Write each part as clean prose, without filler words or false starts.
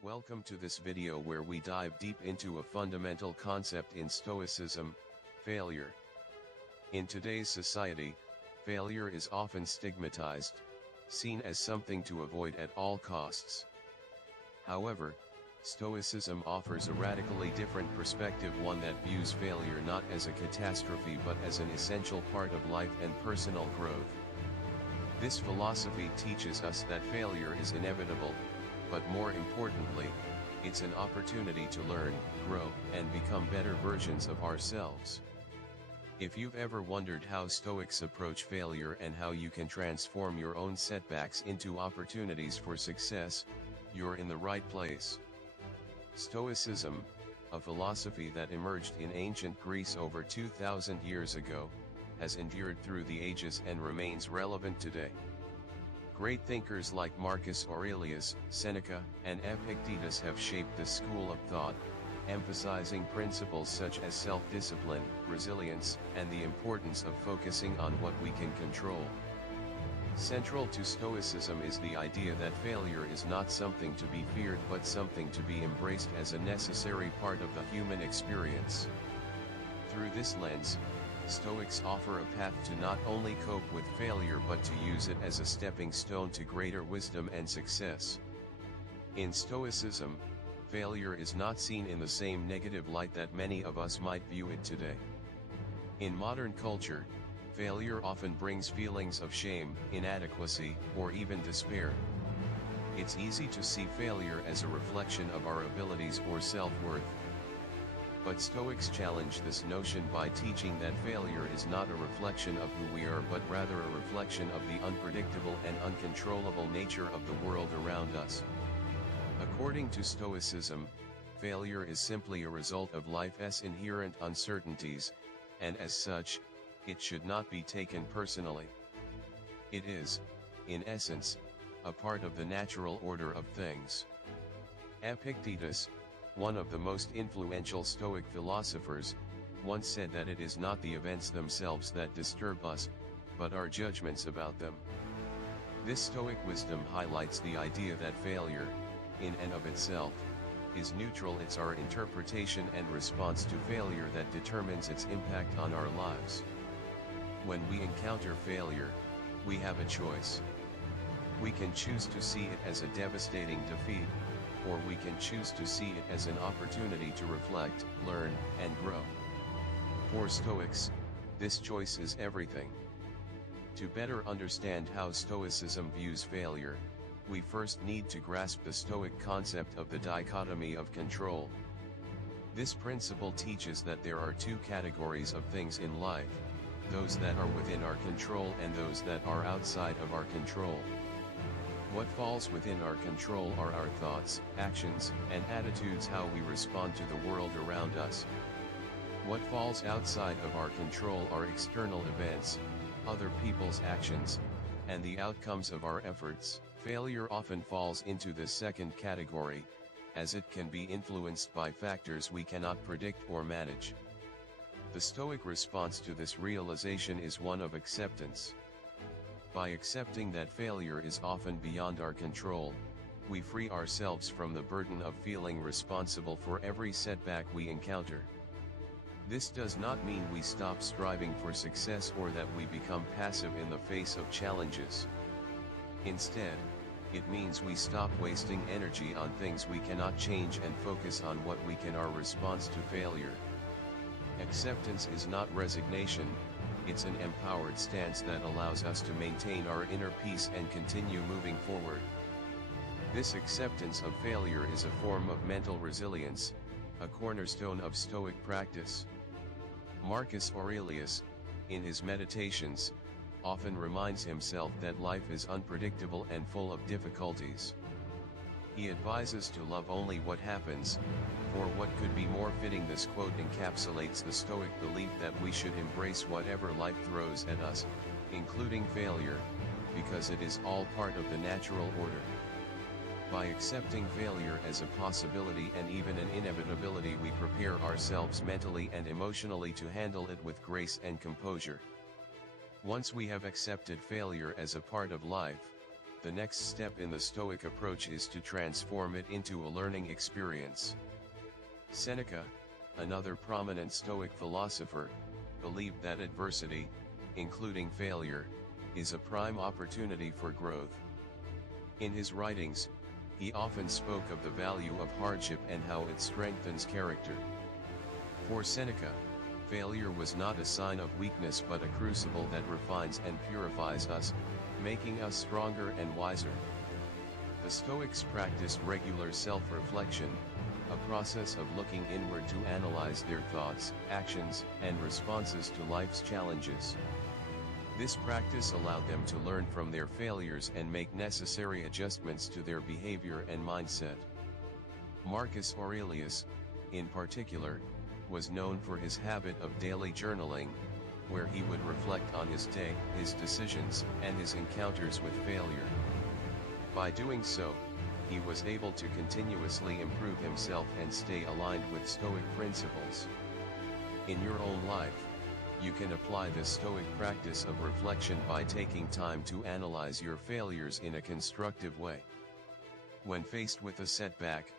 Welcome to this video where we dive deep into a fundamental concept in Stoicism, failure. In today's society, failure is often stigmatized, seen as something to avoid at all costs. However, Stoicism offers a radically different perspective, one that views failure not as a catastrophe but as an essential part of life and personal growth. This philosophy teaches us that failure is inevitable, but more importantly, it's an opportunity to learn, grow, and become better versions of ourselves. If you've ever wondered how Stoics approach failure and how you can transform your own setbacks into opportunities for success, you're in the right place. Stoicism, a philosophy that emerged in ancient Greece over 2,000 years ago, has endured through the ages and remains relevant today. Great thinkers like Marcus Aurelius, Seneca, and Epictetus have shaped this school of thought, emphasizing principles such as self-discipline, resilience, and the importance of focusing on what we can control. Central to Stoicism is the idea that failure is not something to be feared but something to be embraced as a necessary part of the human experience. Through this lens, Stoics offer a path to not only cope with failure but to use it as a stepping stone to greater wisdom and success. In Stoicism, failure is not seen in the same negative light that many of us might view it today. In modern culture, failure often brings feelings of shame, inadequacy, or even despair. It's easy to see failure as a reflection of our abilities or self-worth. But Stoics challenge this notion by teaching that failure is not a reflection of who we are but rather a reflection of the unpredictable and uncontrollable nature of the world around us. According to Stoicism, failure is simply a result of life's inherent uncertainties, and as such, it should not be taken personally. It is, in essence, a part of the natural order of things. Epictetus, one of the most influential Stoic philosophers, once said that it is not the events themselves that disturb us, but our judgments about them. This Stoic wisdom highlights the idea that failure, in and of itself, is neutral. It's our interpretation and response to failure that determines its impact on our lives. When we encounter failure, we have a choice. We can choose to see it as a devastating defeat, or we can choose to see it as an opportunity to reflect, learn, and grow. For Stoics, this choice is everything. To better understand how Stoicism views failure, we first need to grasp the Stoic concept of the dichotomy of control. This principle teaches that there are two categories of things in life: those that are within our control and those that are outside of our control. What falls within our control are our thoughts, actions, and attitudes, how we respond to the world around us. What falls outside of our control are external events, other people's actions, and the outcomes of our efforts. Failure often falls into the second category, as it can be influenced by factors we cannot predict or manage. The Stoic response to this realization is one of acceptance. By accepting that failure is often beyond our control, we free ourselves from the burden of feeling responsible for every setback we encounter. This does not mean we stop striving for success or that we become passive in the face of challenges. Instead, it means we stop wasting energy on things we cannot change and focus on what we can. Our response to failure. Acceptance is not resignation. It's an empowered stance that allows us to maintain our inner peace and continue moving forward. This acceptance of failure is a form of mental resilience, a cornerstone of Stoic practice. Marcus Aurelius, in his Meditations, often reminds himself that life is unpredictable and full of difficulties. He advises to love only what happens, for what could be more fitting? This quote encapsulates the Stoic belief that we should embrace whatever life throws at us, including failure, because it is all part of the natural order. By accepting failure as a possibility and even an inevitability, we prepare ourselves mentally and emotionally to handle it with grace and composure. Once we have accepted failure as a part of life, The next step in the Stoic approach is to transform it into a learning experience. Seneca, another prominent Stoic philosopher, believed that adversity, including failure, is a prime opportunity for growth. In his writings, he often spoke of the value of hardship and how it strengthens character. For Seneca, failure was not a sign of weakness but a crucible that refines and purifies us, making us stronger and wiser. The Stoics practiced regular self-reflection, a process of looking inward to analyze their thoughts, actions, and responses to life's challenges. This practice allowed them to learn from their failures and make necessary adjustments to their behavior and mindset. Marcus Aurelius, in particular, was known for his habit of daily journaling, where he would reflect on his day, his decisions, and his encounters with failure. By doing so, he was able to continuously improve himself and stay aligned with Stoic principles. In your own life, you can apply this Stoic practice of reflection by taking time to analyze your failures in a constructive way. When faced with a setback,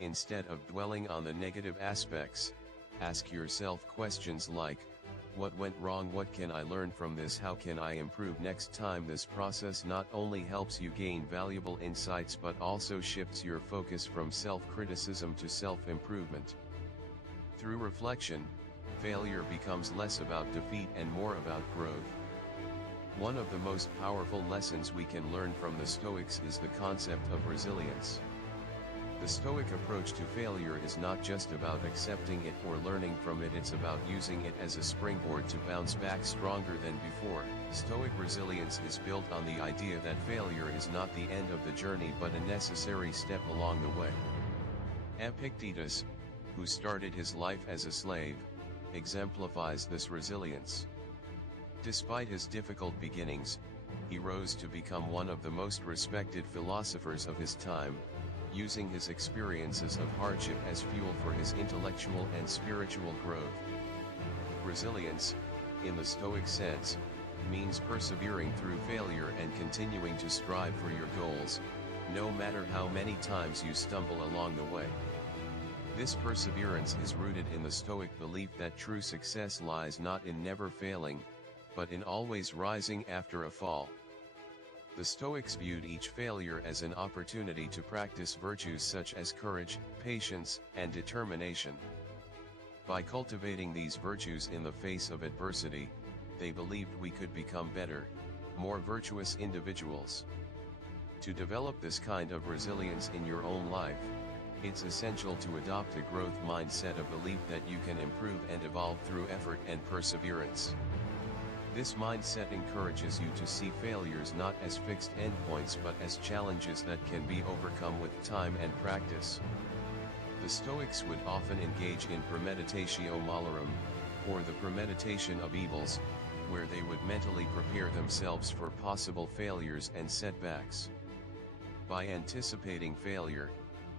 instead of dwelling on the negative aspects, ask yourself questions like, what went wrong? What can I learn from this? How can I improve next time? This process not only helps you gain valuable insights but also shifts your focus from self-criticism to self-improvement. Through reflection, failure becomes less about defeat and more about growth. One of the most powerful lessons we can learn from the Stoics is the concept of resilience. The Stoic approach to failure is not just about accepting it or learning from it, it's about using it as a springboard to bounce back stronger than before. Stoic resilience is built on the idea that failure is not the end of the journey but a necessary step along the way. Epictetus, who started his life as a slave, exemplifies this resilience. Despite his difficult beginnings, he rose to become one of the most respected philosophers of his time, using his experiences of hardship as fuel for his intellectual and spiritual growth. Resilience, in the Stoic sense, means persevering through failure and continuing to strive for your goals, no matter how many times you stumble along the way. This perseverance is rooted in the Stoic belief that true success lies not in never failing, but in always rising after a fall. The Stoics viewed each failure as an opportunity to practice virtues such as courage, patience, and determination. By cultivating these virtues in the face of adversity, they believed we could become better, more virtuous individuals. To develop this kind of resilience in your own life, it's essential to adopt a growth mindset, a belief that you can improve and evolve through effort and perseverance. This mindset encourages you to see failures not as fixed endpoints but as challenges that can be overcome with time and practice. The Stoics would often engage in premeditatio malorum, or the premeditation of evils, where they would mentally prepare themselves for possible failures and setbacks. By anticipating failure,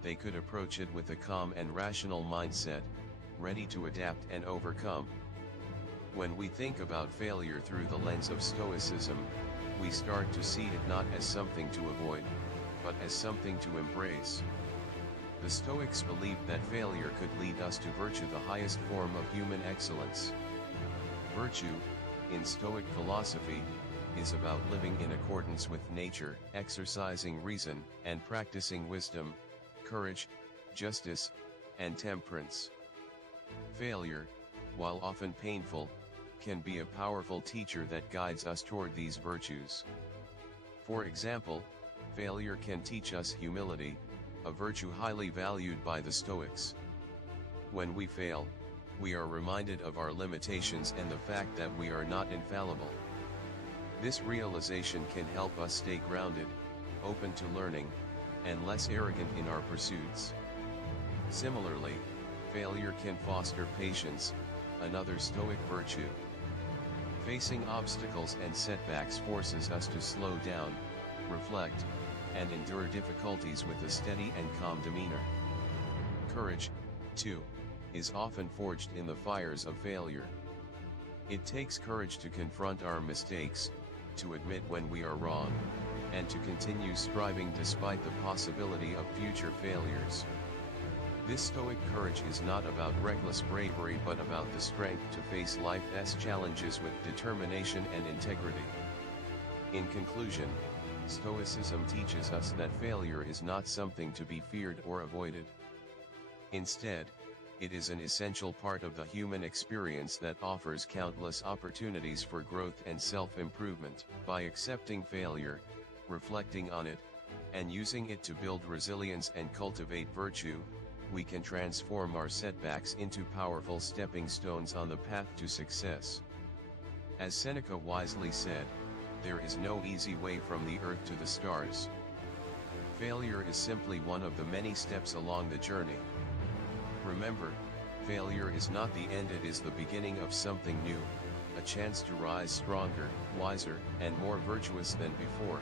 they could approach it with a calm and rational mindset, ready to adapt and overcome. When we think about failure through the lens of Stoicism, we start to see it not as something to avoid, but as something to embrace. The Stoics believed that failure could lead us to virtue, the highest form of human excellence. Virtue, in Stoic philosophy, is about living in accordance with nature, exercising reason, and practicing wisdom, courage, justice, and temperance. Failure, while often painful, can be a powerful teacher that guides us toward these virtues. For example, failure can teach us humility, a virtue highly valued by the Stoics. When we fail, we are reminded of our limitations and the fact that we are not infallible. This realization can help us stay grounded, open to learning, and less arrogant in our pursuits. Similarly, failure can foster patience, another Stoic virtue. Facing obstacles and setbacks forces us to slow down, reflect, and endure difficulties with a steady and calm demeanor. Courage, too, is often forged in the fires of failure. It takes courage to confront our mistakes, to admit when we are wrong, and to continue striving despite the possibility of future failures. This Stoic courage is not about reckless bravery but about the strength to face life's challenges with determination and integrity. In conclusion, Stoicism teaches us that failure is not something to be feared or avoided. Instead, it is an essential part of the human experience that offers countless opportunities for growth and self-improvement. By accepting failure, reflecting on it, and using it to build resilience and cultivate virtue, we can transform our setbacks into powerful stepping stones on the path to success. As Seneca wisely said, there is no easy way from the earth to the stars. Failure is simply one of the many steps along the journey. Remember, failure is not the end, it is the beginning of something new, a chance to rise stronger, wiser, and more virtuous than before.